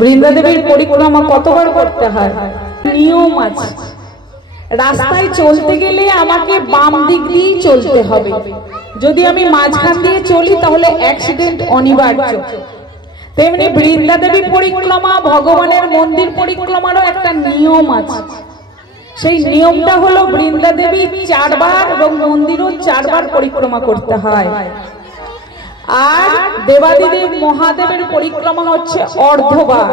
বৃন্দা দেবীর পরিক্রমা কতবার করতে হয়? নিয়ম আছে। রাস্তায় চলতে গেলে আমাকে বাম দিক দিয়ে চলতে হবে। যদি আমি মাঝখান দিয়ে চলি তাহলে অ্যাক্সিডেন্ট অনিবার্য। তেমনি বৃন্দা দেবী পরিক্রমা, ভগবানের মন্দির পরিক্রমারও একটা নিয়ম আছে। সেই নিয়মটা হলো বৃন্দা দেবী 4 বার এবং মন্দিরও 4 বার পরিক্রমা করতে হয়। আর দেবাদিদেব মহাদেবের পরিক্রমা হচ্ছে অর্ধবার।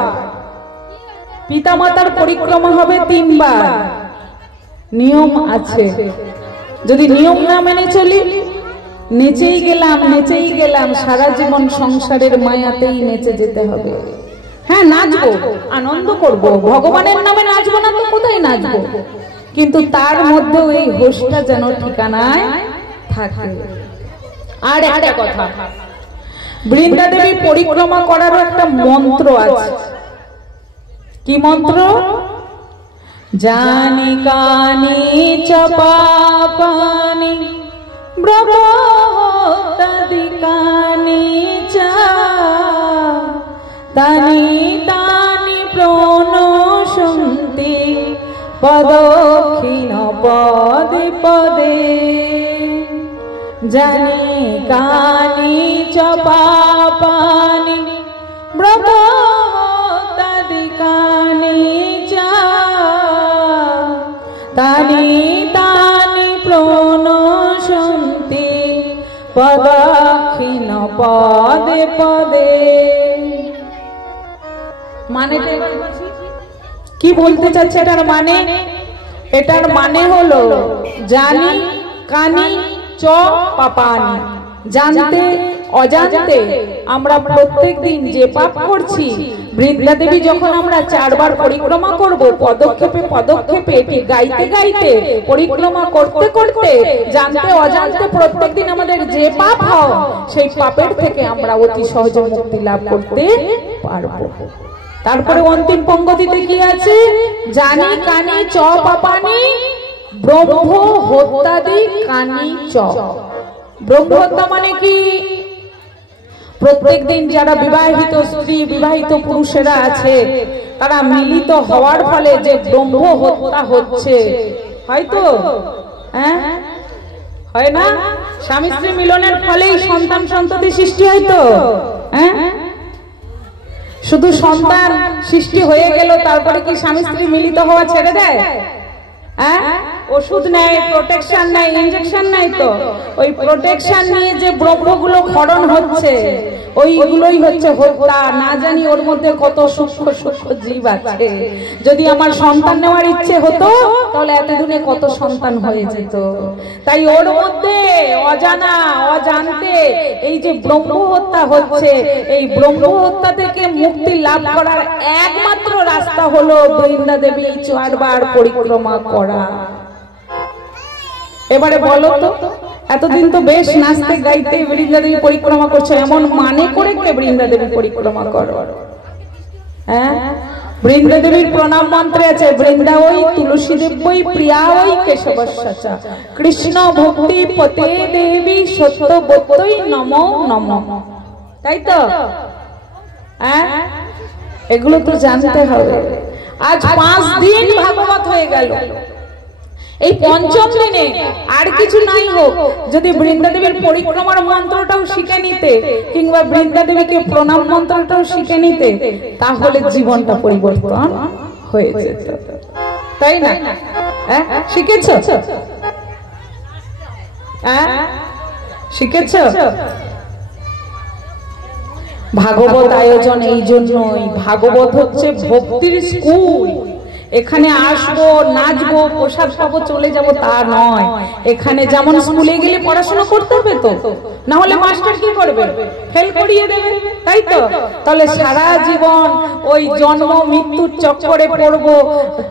পিতামাতার পরিক্রমা হবে 3 বার। নিয়ম আছে। যদি নিয়ম না মেনে চলি, নেচেই গেলাম সারা জীবন সংসারের মায়াতেই নেচে যেতে হবে। হ্যাঁ, নাচবো, আনন্দ করব, ভগবানের নামে নাচবো না তো কোথায় নাচবো, কিন্তু তার মধ্যেও এই হোশটা যেন ঠিকানায় থাকে। আর একটা কথা, বৃন্দা দেবী পরিক্রমা করারও একটা মন্ত্র আছে। কি মন্ত্র? জানি কানি চপাপানি ব্রহ্মহত্যাদিকানি চা তানি তানি প্রণশন্তি পদক্ষিণ পদে পদে। জানি কানি চপাপানি ব্রহ্মহত্যাদিকানি চা তানি তানি প্রণশন্তি পদক্ষিণ পদে পদে। মানে কি বলতে চাচ্ছে এটার মানে? এটার মানে হলো জানি কানি চ পাপানি। জানতে অজান্তে আমরা প্রত্যেকদিন যে পাপ করছি, বৃন্দা দেবী যখন আমরা 4 বার পরিক্রমা করব, পদক্ষেপে পদক্ষেপে এটি গাইতে গাইতে পরিক্রমা করতে করতে জানতে অজান্তে প্রত্যেকদিন আমাদের যে পাপ হয়, সেই পাপের থেকে আমরা অতি সহজে মুক্তি লাভ করতে পারবো। তারপরে অন্তিম পঙ্ক্তিতে কি আছে? জানি কানি চ পাপানি ব্রহ্ম হত্যাদি কানি চ। ব্রহ্ম হত্যা মানে কি? প্রত্যেকদিন যারা বিবাহিত স্ত্রী, বিবাহিত পুরুষেরা আছে, তারা মিলিত হওয়ার ফলে যে ব্রহ্ম হত্যা হচ্ছে, হয়তো হয় না? স্বামী স্ত্রী মিলনের ফলেই সন্তান সন্ততি সৃষ্টি হয়তো। শুধু সন্তান সৃষ্টি হয়ে গেল, তারপরে কি স্বামী স্ত্রী মিলিত হওয়া ছেড়ে দেয়? ওষুধ নেয়, প্রোটেকশন নেয়, ইনজেকশন নেয়, তো ওই প্রোটেকশন নিয়ে যে ব্রহ্মগুলো ক্ষরণ হচ্ছে, ওইগুলোই হচ্ছে হত্যা। না জানি ওর মধ্যে কত সূক্ষ্ম সূক্ষ্ম জীব আছে। যদি আমার সন্তান নেওয়ার ইচ্ছে হতো তাহলে এতদিনে কত সন্তান হয়ে যেত। তাই ওর মধ্যে অজানা অজান্তে এই যে ব্রহ্ম হত্যা হচ্ছে, এই ব্রহ্ম হত্যা থেকে মুক্তি লাভ করার একমাত্র রাস্তা হলো বৃন্দা দেবী 4 বার পরিক্রমা করা। এবারে বলো তো, এতদিন তো বেশ নাচতে গাইতে বৃন্দা দেবী পরিক্রমা করছে, এমন মানে করে কে বৃন্দা দেবী পরিক্রমা করো? বৃন্দা দেবীর প্রণাম মন্ত্রে আছে, বৃন্দা ওই তুলসী দেবী প্রিয়া ওই কেশবস্যা কৃষ্ণ ভক্তি পতে দেবী সত্যবতই নমো নমো। তাই তো? এগুলো তো জানতে হবে। আজ 5 দিন ভাগবত হয়ে গেল। এই 5ম দিনে আর কিছু নাই হোক, যদি বৃন্দা দেবীর পরিক্রমার মন্ত্রটাও শিখে নিতে, কিংবা বৃন্দা দেবীকে প্রণাম মন্ত্রটাও শিখে নিতে, তাহলে জীবনটা পরিবর্তন হয়ে যেত। তাই না? শিখেছ? শিখেছ? ভাগবত আয়োজন এই জন্যই। ভাগবত হচ্ছে ভক্তির স্কুল। এখানে আসবো, নাচবো, প্রসাদ পাবো, চলে যাবো তা নয়। এখানে যেমন স্কুলে গেলে পড়াশোনা করতে হবে, তো না হলে মাস্টার কি করবে? ফেল করিয়ে দেবে, তাই তো? তাহলে সারা জীবন ওই জন্ম মৃত্যুর চক্করে পড়বো।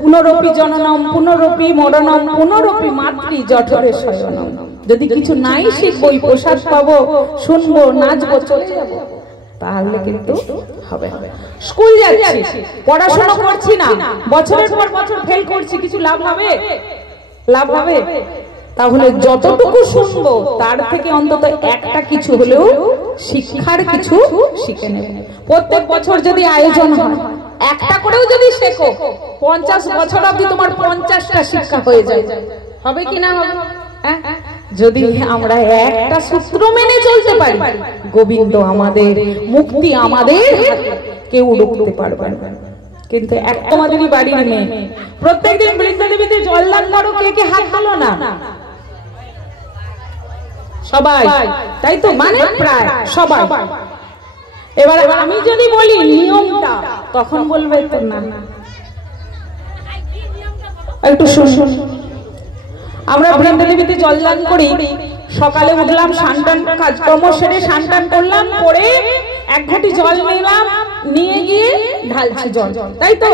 পুনরপি জননম পুনরপি মরণম পুনরপি মাতৃ জঠরে শয়নম। যদি কিছু নাই শিখবো, প্রসাদ পাবো, শুনবো, নাচবো, চলে যাবো, তাহলে কিন্তু হবে। স্কুল যাচ্ছি, পড়াশোনা করছি না, বছরের পর বছর ফেল করছি, কিছু লাভ হবে? লাভ হবে? তাহলে যতটুকু শুনবো তার থেকে অন্তত একটা কিছু হলেও শিক্ষার কিছু শিখে নেবে। প্রত্যেক বছর যদি আয়োজন হয়, একটা করেও যদি শেখো, 50 বছর অবধি তোমার 50টা শিক্ষা হয়ে যায়। হবে কি না হবে? যদি আমরা একটা সূত্র মেনে চলতে পারি, গোবিন্দ আমাদের, মুক্তি আমাদের, কেউ রুখতে পারবে না। কিন্তু এক তোমাদেরই বাড়ির মেয়ে, প্রত্যেকদিন বৃন্দা দেবীতে জলদান করো, কে কে হাত তোলো না? সবাই, তাই তো, মানে প্রায় সবাই। এবার আমি যদি বলি নিয়মটা, তখন বলবে তো না। একটু শুনুন, আমরা বৃন্দা দেবীতে জলদান করি, সকালে উঠলাম, স্নান কাজকর্ম সেরে স্নান করলাম, করে 1 ঘটি জল নিলাম, নিয়ে গিয়ে ঢালছি জল, তাই তো?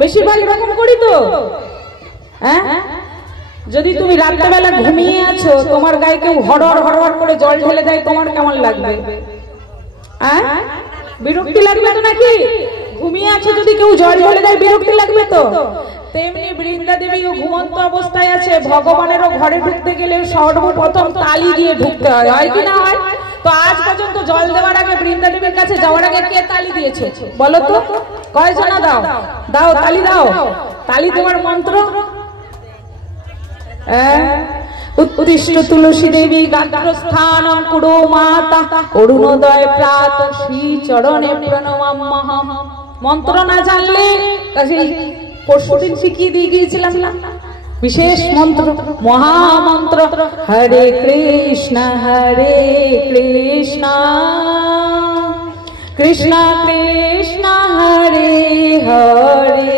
বেশিরভাগ এরকম করি তো। হ্যাঁ, যদি তুমি রাত্রেবেলা ঘুমিয়ে আছো, তোমার গায়ে কেউ হড়হড় হড়হড় করে জল ঢেলে দেয়, তোমার কেমন লাগবে? হ্যাঁ, বিরক্তি লাগবে তো নাকি? ঘুমিয়ে আছো, যদি কেউ জল ঢেলে দেয়, বিরক্তি লাগবে তো। তেমনি বৃন্দা দেবীও ঘুমন্ত অবস্থায় আছে, ভগবানেরও ঘরে ঢুকতে গেলে সর্বপ্রথম তালি দিয়ে ঢুকতে হয়, হয় কি না হয়? তো আজ পর্যন্ত জল দেওয়ার আগে, বৃন্দা দেবীর কাছে যাওয়ার আগে কে তালি দিয়েছে বলো তো? কয়জনা দাও? দাও, তালি দাও। তালি দেওয়ার মন্ত্র, উত্তিষ্ঠ তুলসী দেবী গাত্রস্থানং কুরু মাতা অরুণোদয় প্রাত শ্রী চরণে প্রণমাম্যহম। মন্ত্র না জানলে, পরশুদিন শিখিয়ে দিয়ে গিয়েছিলাম না বিশেষ মন্ত্র, মহামন্ত্র, হরে কৃষ্ণ কৃষ্ণ কৃষ্ণ হরে হরে,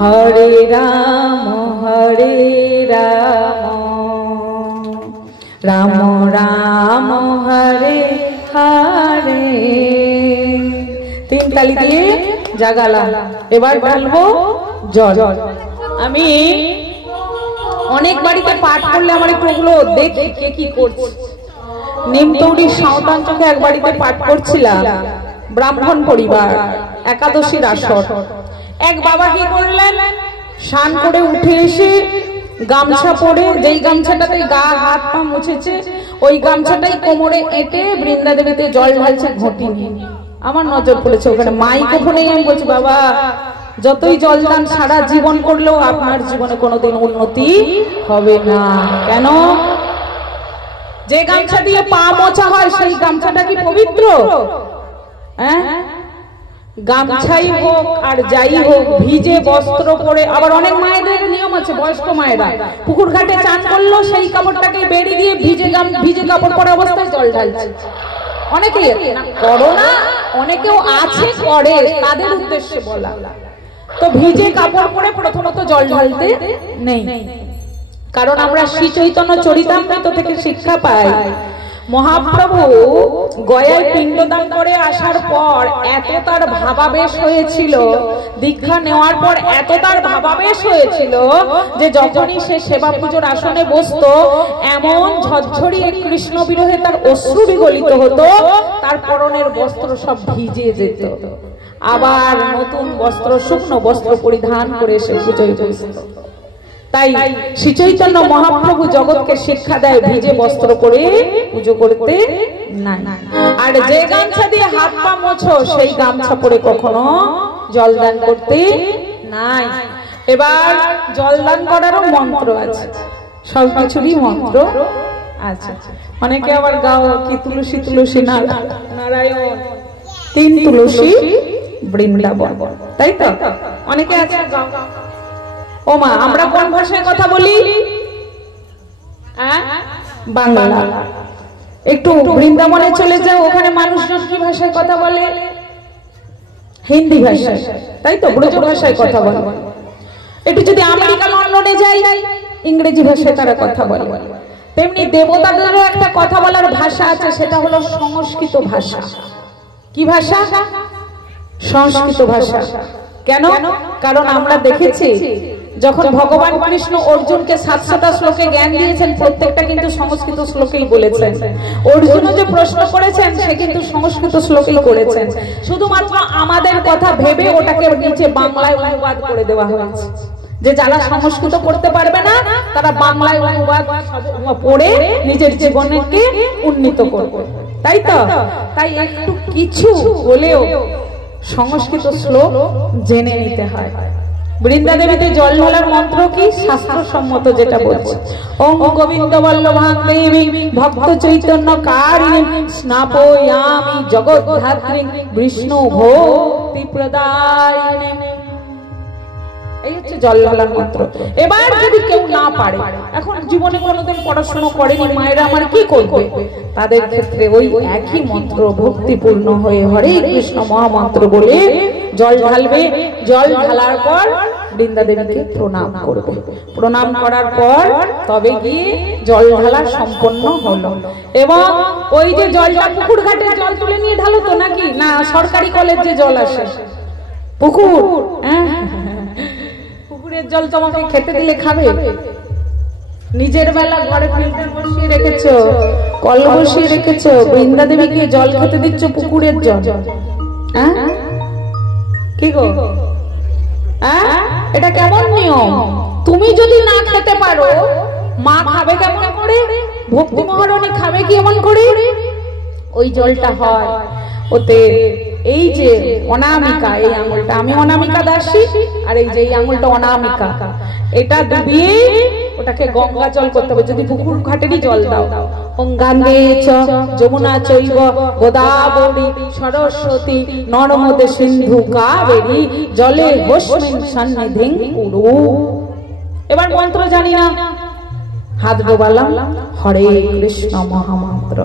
হরে রাম রাম রাম হরে হরে। 3 তালি দিয়ে জাগালাম। এবার ঢালবো জল। আমি অনেক বাড়িতে পাঠ করলে আমার একটু ওগুলো দেখি কে কি করছে। নিমতৌড়ির সাঁওতাল চোখে এক বাড়িতে পাঠ করছিলাম, ব্রাহ্মণ পরিবার, একাদশীর আসর। এক বাবা কি করলেন, স্নান করে উঠে এসে গামছা পরে, যেই গামছাটাতে গা হাত পা মুছেছে, ওই গামছাটাই কোমরে এঁটে বৃন্দা দেবীতে জল ঢালছে ঘটি নিয়ে। আমার নজর পড়েছে ওখানে, মাইক্রোফোনেই আমি বলছি, বাবা যতই জলদান সারা জীবন করলেও আপনার জীবনে কোনোদিন উন্নতি হবে না। কেন? যে গামছা দিয়ে পা মোছা হয়, সেই গামছাটা কি পবিত্র? হ্যাঁ, গামছাই হোক আর যাই হোক, ভিজে বস্ত্র পরে। আবার অনেক মায়েদের নিয়ম আছে, বয়স্ক মায়েরা পুকুর ঘাটে চান করলো, সেই কাপড়টাকে বেড়ে দিয়ে ভিজে কাপড় পরে অবস্থায় জল ঢালছে। অনেকেই করো না, অনেকেও আছে করে, তাদের উদ্দেশ্যে বলা। তো ভিজে কাপড় পরে প্রথমত জল ঢালতে নেই, কারণ আমরা শ্রী চৈতন্য চরিতামৃত থেকে শিক্ষা পাই, মহাপ্রভু গয়ায় পিণ্ডদান করে আসার পর এত তার ভাবাবেশ হয়েছিল, দীক্ষা নেওয়ার পর এত তার ভাবাবেশ হয়েছিল যে যখনই সে সেবা পুজোর আসনে বসতো, এমন ঝরঝরিয়ে কৃষ্ণ বিরহে তার অশ্রু বিগলিত হতো, তার পরনের বস্ত্র সব ভিজে যেত। আবার নতুন বস্ত্র, শুকনো বস্ত্র পরিধান করে সে পুজোয় বসত। তাই শ্রী চৈতন্য মহাপ্রভু জগৎকে শিক্ষা দেয়, ভিজে বস্ত্র পরে পুজো করতে নাই। আর যে গামছা দিয়ে হাত পা মোছো, সেই গামছা পরে কখনো জলদান করতে নাই। এবার জলদান করারও মন্ত্র আছে, সব কিছুরই মন্ত্র আছে। অনেকে আবার গাও কি তুলসী তুলসী নারায়ণ, 3 তুলসী বৃন্দাবন, তাই তো? অনেকে আছে গাও। ও মা, আমরা কোন ভাষায় কথা বলি? বাংলা। একটু বৃন্দাবনে চলে যাও, ওখানে মানুষজন কি ভাষায় কথা বলে? হিন্দি ভাষায়, তাই তো? ব্রজ ভাষায় কথা বলে। একটু যদি আমেরিকা লন্ডনে যাই, ইংরেজি ভাষায় তারা কথা বলে। তেমনি দেবতাদেরও একটা কথা বলার ভাষা আছে, সেটা হলো সংস্কৃত ভাষা। কি ভাষা? সংস্কৃত ভাষা। কেন? কারণ আমরা দেখেছি যখন ভগবান কৃষ্ণ অর্জুনকে 700টা শ্লোকে জ্ঞান দিয়েছেন, প্রত্যেকটা কিন্তু সংস্কৃত শ্লোকেই বলেছেন। অর্জুনও যে প্রশ্ন করেছেন, সে কিন্তু সংস্কৃত শ্লোকেই করেছেন। শুধুমাত্র আমাদের কথা ভেবে ওটাকে নিচে বাংলায় অনুবাদ করে দেওয়া হয়েছে। যে যারা সংস্কৃত পড়তে পারবে না তারা বাংলায় অনুবাদ পড়ে নিজের জীবনকে উন্নীত করবে, তাই তো? তাই একটু কিছু হলেও সংস্কৃত শ্লোক জেনে নিতে হয়। বৃন্দা দেবীতে জল ঢালার মন্ত্র কি? শাস্ত্রসম্মত যেটা বলছে, ওম গোবিন্দ বল্লভাং দেবী ভক্ত চৈতন্য কারিণী স্নাপয়ামি জগদ্ধাত্রী বিষ্ণু ভক্তি প্রদায়িনী। এই হচ্ছে জল ঢালার মন্ত্র। এবার যদি কেউ না পারে, এখন জীবনে কোনোদিন পড়াশোনা করেনি মায়েরা আমার কি করবে, তাদের ক্ষেত্রে ওই একই মন্ত্র ভক্তিপূর্ণ হয়ে হরে কৃষ্ণ মহামন্ত্র বলে জল ঢালবে। জল ঢালার পর বৃন্দা দেবীকে প্রণাম করবে। প্রণাম করার পর তবে গিয়ে জল ঢালা সম্পন্ন হলো। এবং ওই যে জলটা পুকুর ঘাটে জল তুলে নিয়ে ঢালো তো নাকি? না, সরকারি কলের যে জল আসে পুকুর, পুকুরের জল তোমাকে খেতে দিলে খাবে? নিজের বেলা ঘরে ফিল্টার বসিয়ে রেখেছো, কল বসিয়ে রেখেছো, বৃন্দা দেবীকে জল খেতে দিচ্ছ পুকুরের জল। কি গো, এটা কেমন নিয়ম? তুমি যদি না খেতে পারো, মা খাবে কেমন করে? ভক্তি মহারণী খাবে কি এমন করে? ওই জলটা হয় ওতে এই যে অনামিকা, এই আঙুলটা, আমি অনামিকা দাসী, আর এই যে এই আঙুলটা অনামিকা, এটা ডুবিয়ে ওটাকে গঙ্গা জল করতে হবে। যদি পুকুর ঘাটেরই জল দাও, গঙ্গে চ যমুনা চৈব গোদাবরী সরস্বতী নর্মদে সিন্ধু কাবেরী জলে হস্মিন সন্নিধিং কুরু। এবার মন্ত্র জানি না, হাত ডোবালাম, হরে কৃষ্ণ মহামন্ত্র।